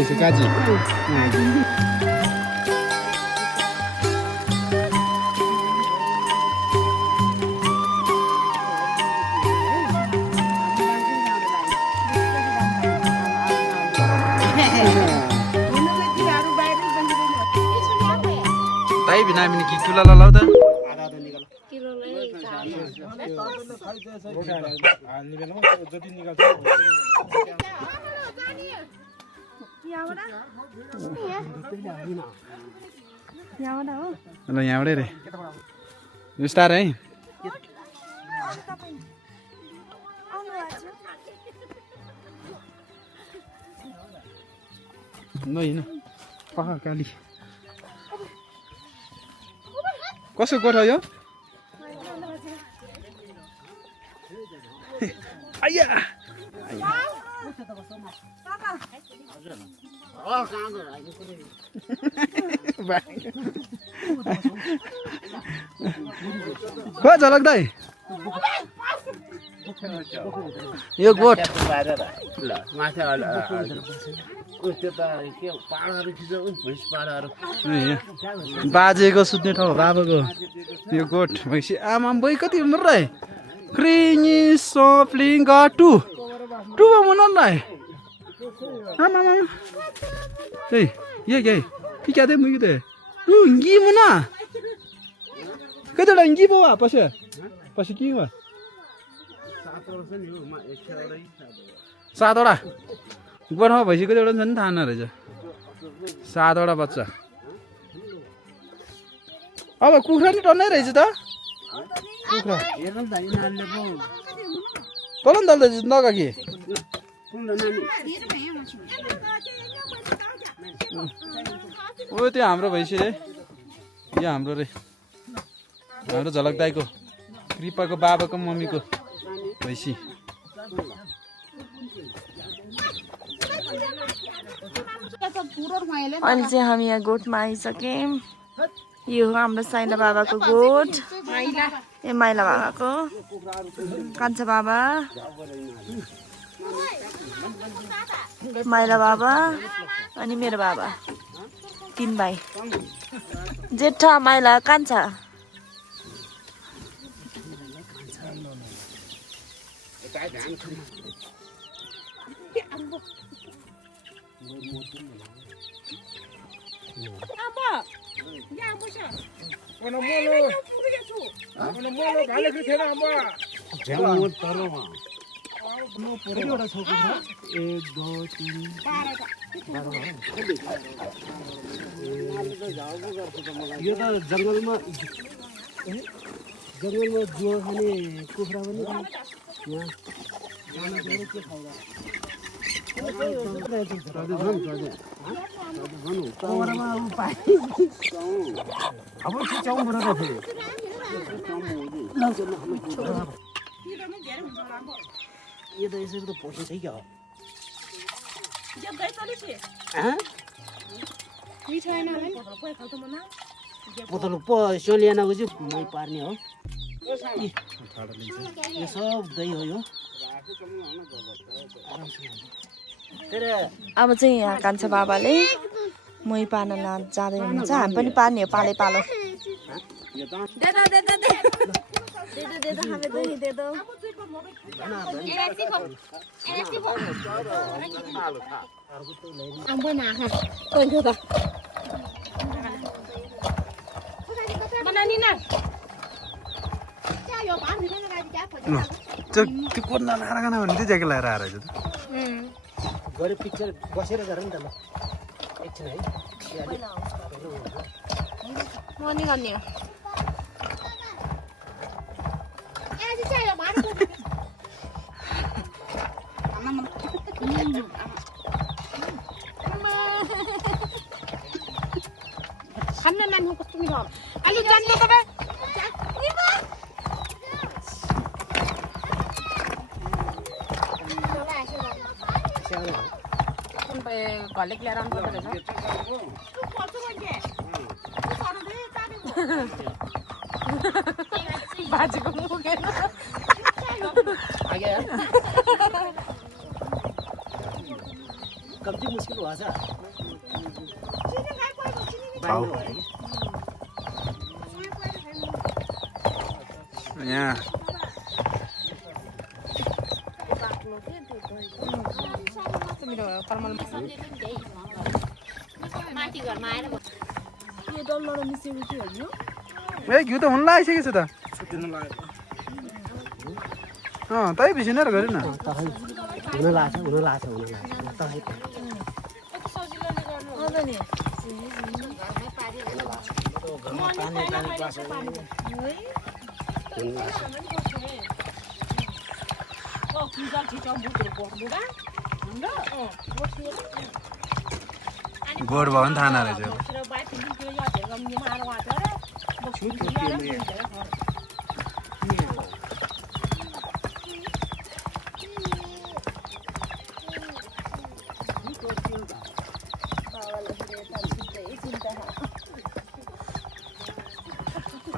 여기까지. ताई बिना बिना की चूल्हा लाओ तो ल यहाँबाटै रे स्टार है होइन पहा काली कसको कोठा यो आइया को झलक दाइ यो गोठ बाजेको सुत्ने ठाउँ बाबाको यो गोठ भैँसी आमा बोइ कति मर्राइ क्रिनी सोप्लिङ टु मनलाई आमा ए ये क्या दे मुझे दे इंगी मुना कतड़ा इंगी बोवा पसे की हुआ 7 वटा ऊपर हो भैँसी कतिवटा छ नि थाहा न रहेछ 7 वटा बच्चा अब कुखुरा नि टन्नै रहेछ त कुखुरा तल नि दल्दैछ नगा कि ओ त्यो हाम्रो भैँसी रे यो हाम्रो रे हाम्रो झलक दाइको कृपाको बाबाको मम्मीको भैँसी अहिले चाहिँ हामी यहाँ गोठमा आइसक्यौँ यो हो हाम्रो साइना बाबाको गोठ ए माइला बाबाको कान्छा बाबा माइला बाबा अनि मेरो बाबा 3 भाइ जेठा माइला कान्छा यो त जंगलमा जुवा खाने कुखुरा पनि यहाँ के खाउँदा यो त यसरी त पोसे छै क्या पोतलो सोलियानाको चाहिँ मै पार्ने हो यो सब दही हो यो अब चाहिँ यहाँ कान्छा बाबाले मै पार्न जाँदै हुनुहुन्छ हामी पनि पार्ने हो पाले पालो त्यो कोर्ना लगाएर खाना भने त्यो ज्याकेट लगाएर आएर त गरे पिक्चर बसेर गर नि त ल एकछिन है मर्निङ गर्ने घरले ल्याएर आउनु पर्दो रहेछ बाजेको मुखेन कम्ती मुस्किल हुआ छ यहाँ माथि घरमा आएर ए घिउ त हुन लागिसकेको छ त तै भिसिनेर गरे न हुन लाग्छ गोड भयो भने थाहा नरहेछ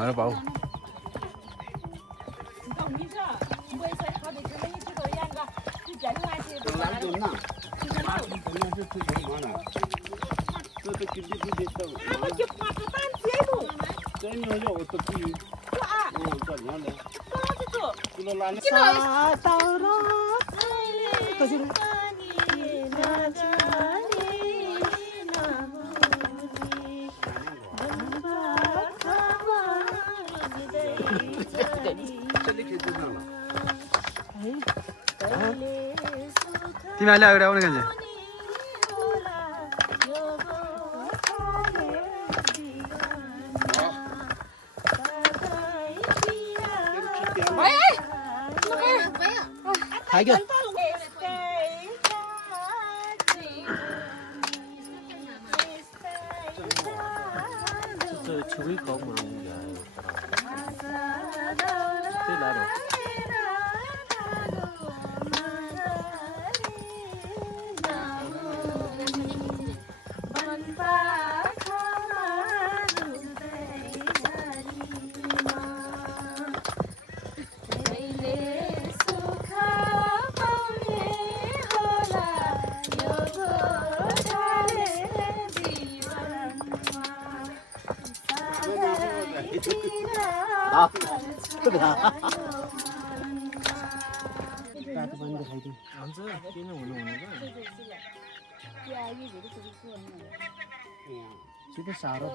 अरे भाउ तिमी अहिले अगाडि आउने कान्छे खाइगयो छुई कम सिधै सारो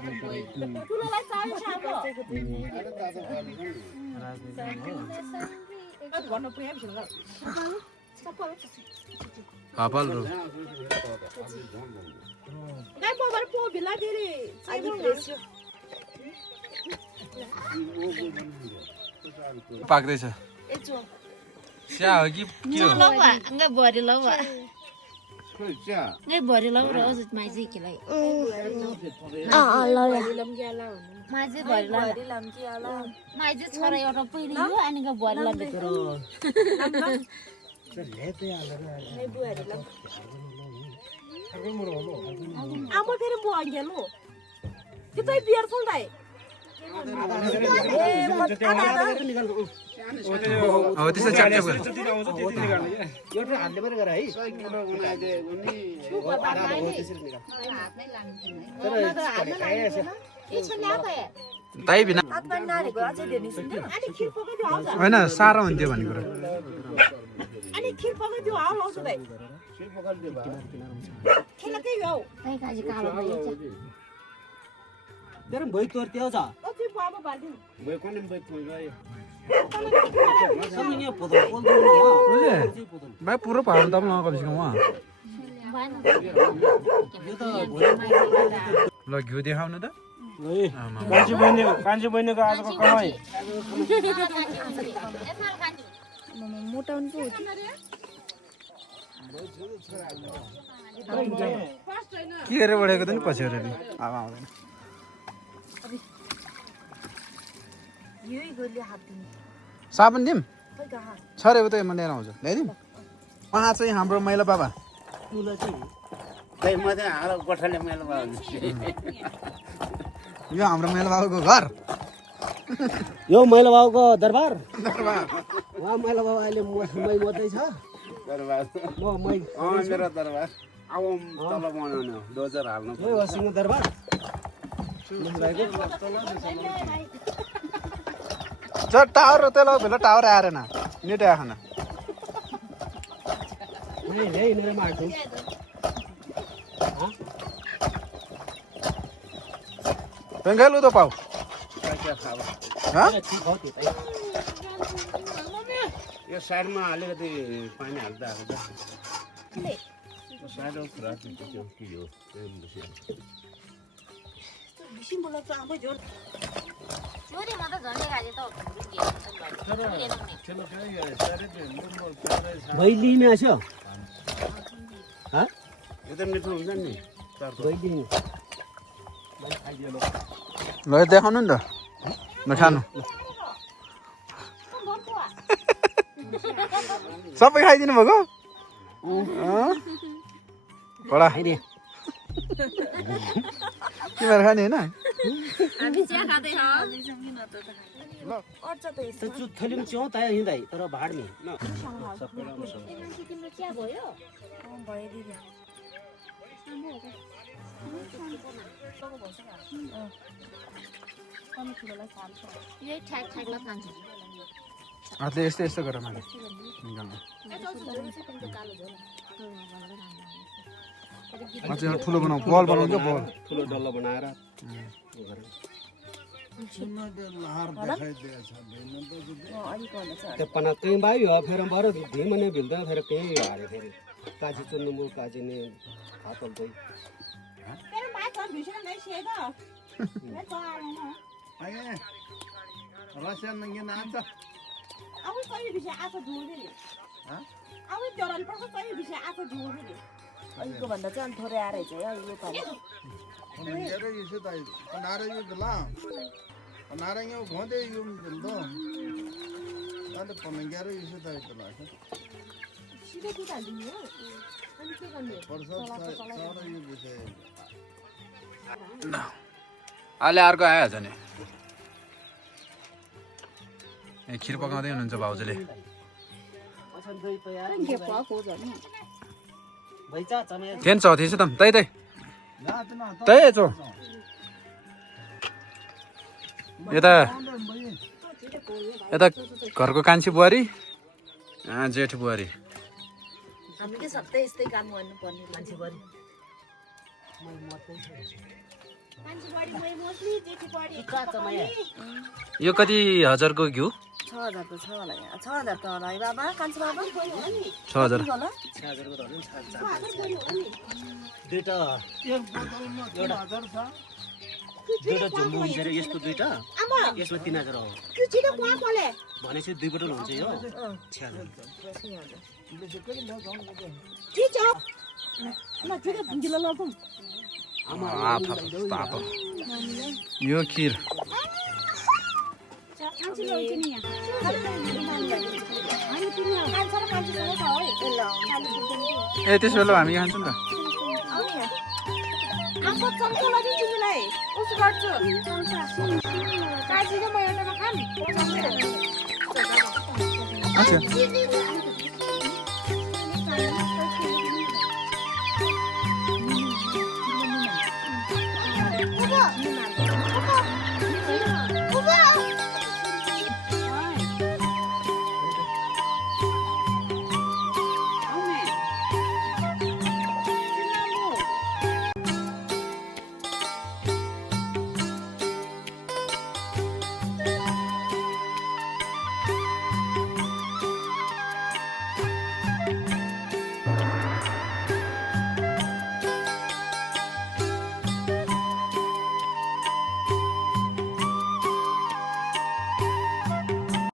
पापल रो पाक्दैछ स्या हो कि के हो Enggak buat lawa. Enggak buat lawa harus mazi kilo. Mazi buat lawa. Mazi cara orang pilih juga, ani enggak buat lawa betul. Amo kira buat aja lo. Kita biar sondai. अब त्यस्तो च्यापच्याप गर एउटा हातले पनि गर है 100 किलो बनाइदे उनी ताई बिना होइन साह्रो हुन्थ्यो भन्ने कुरा अनि खिर पकाइदियो हाल आउँछ दाइ खिर पकाइदियो बा खेलकै हो Kayak kaji kalau begitu. तेरो भइ तोर त्यो छ ओ त्यो बाबा बाल्दिन भइ कुनै भइ तोर गयो सबै यहाँ पोदो पोल्दो न बुझे भाइ पुरो पाउनु त म कमसेकम वहाँ यो त भइ ल घिउ देखाउनु त कान्छी बहिनीको आजको कमाइ मोटाउनु पो हो के गरेर बढेको त नि पछि हेरेर नि अब आउँदैन यही गोली हात दिनु साबुन दिम खै कहाँ छ रे उतै म लिएर आउँछु ल्याइदिउँ उहाँ चाहिँ हाम्रो महिला बाबा तुला चाहिँ खै म चाहिँ हाम्रो गोठाले मेल भयो यो हाम्रो मेल बाबुको घर यो मैला बाबुको दरबार उहाँ मैला बाबु अहिले मै मर्दैछ दरबार मेरो दरबार अब तल बनाउने हो डोजर हाल्नु ए वसिङको दरबार टावर तेल भेला टावर आएर ना नेट आएन नहीं नहीं मेरे मार दो पेंगेलु तो पाऊ हाँ ठीक हो त्यो यो साइडमा अलिकति पानी हाल्दा हाल्दा साइडमा खुराक त्यो के हो चोरी मात्र झन्डै खाले त भैली में आछो हाँ यो त मिठो हुन्छ नि भैली में ल देखाउनु नि त नखानु सबै खाइदिनु भएको बडा खाइदिए तिमीहरू खाने होइन तो थैली में च्याउ ताया हिँड्दै तर भाड में तिम्रो चिया भयो यही ठ्याक ठ्याकमा खान्छु हातले यस्तो यस्तो गर मैले निकाल्नु अझै यहाँ ठुलो बनाऊ बल बनाऊ क्या बल ठुलो डल्लो बनाएर त्यो पना कहीँ भाइ हो फेर बाह्र धुई महिने भिल्दा फेर कहीँ हारे फेरि काजी चुन्नु मु काजी ने हातल दई रसियन नंगे नाच अब कहिले बिसे आफू ढुँड्ने नि अब जरन पर्छ कहिले बिसे आफू ढुँड्ने नि अहिलेको भन्दा चाहिँ अनि थोरै आएर चाहिँ यो पालि Panangere isi tai, panara yu dala, panara yu ghonde yu dildo, ande panangere isi tai dala. सिधै कि हाल्दिनु हो अनि के गर्ने Persat saura yu bise. अहिले अर्को आइहाल्छ नि खिर पकाउँदै हुनुहुन्छ भाउजूले अछन दई तयार भइचा चमे थेन छ थिस त तै तै तै छ यता यता घरको कान्छी बुहारी जेठ बुहारी हामीले सधैँ यस्तै काम गर्नुपर्ने मान्छे बढी यो कति हजारको घिउ 6000 त छ होला यहाँ 6000 त होला है बाबा कान्छी बाबा 6000 होला 6000 को धर्नु 6000 दुईटा दुईटा जम्बो हुन्छ रे यस्तो दुईटा यसमा 3000 हो भनेपछि दुई बोतल हुन्छ यो 6000 यो खिर ए त्यसो बेला हामी खान्छौँ नि त आफू चम्चो लगिन् तिमीलाई उसो गर्छु काजी र म एउटामा खाम अच्छा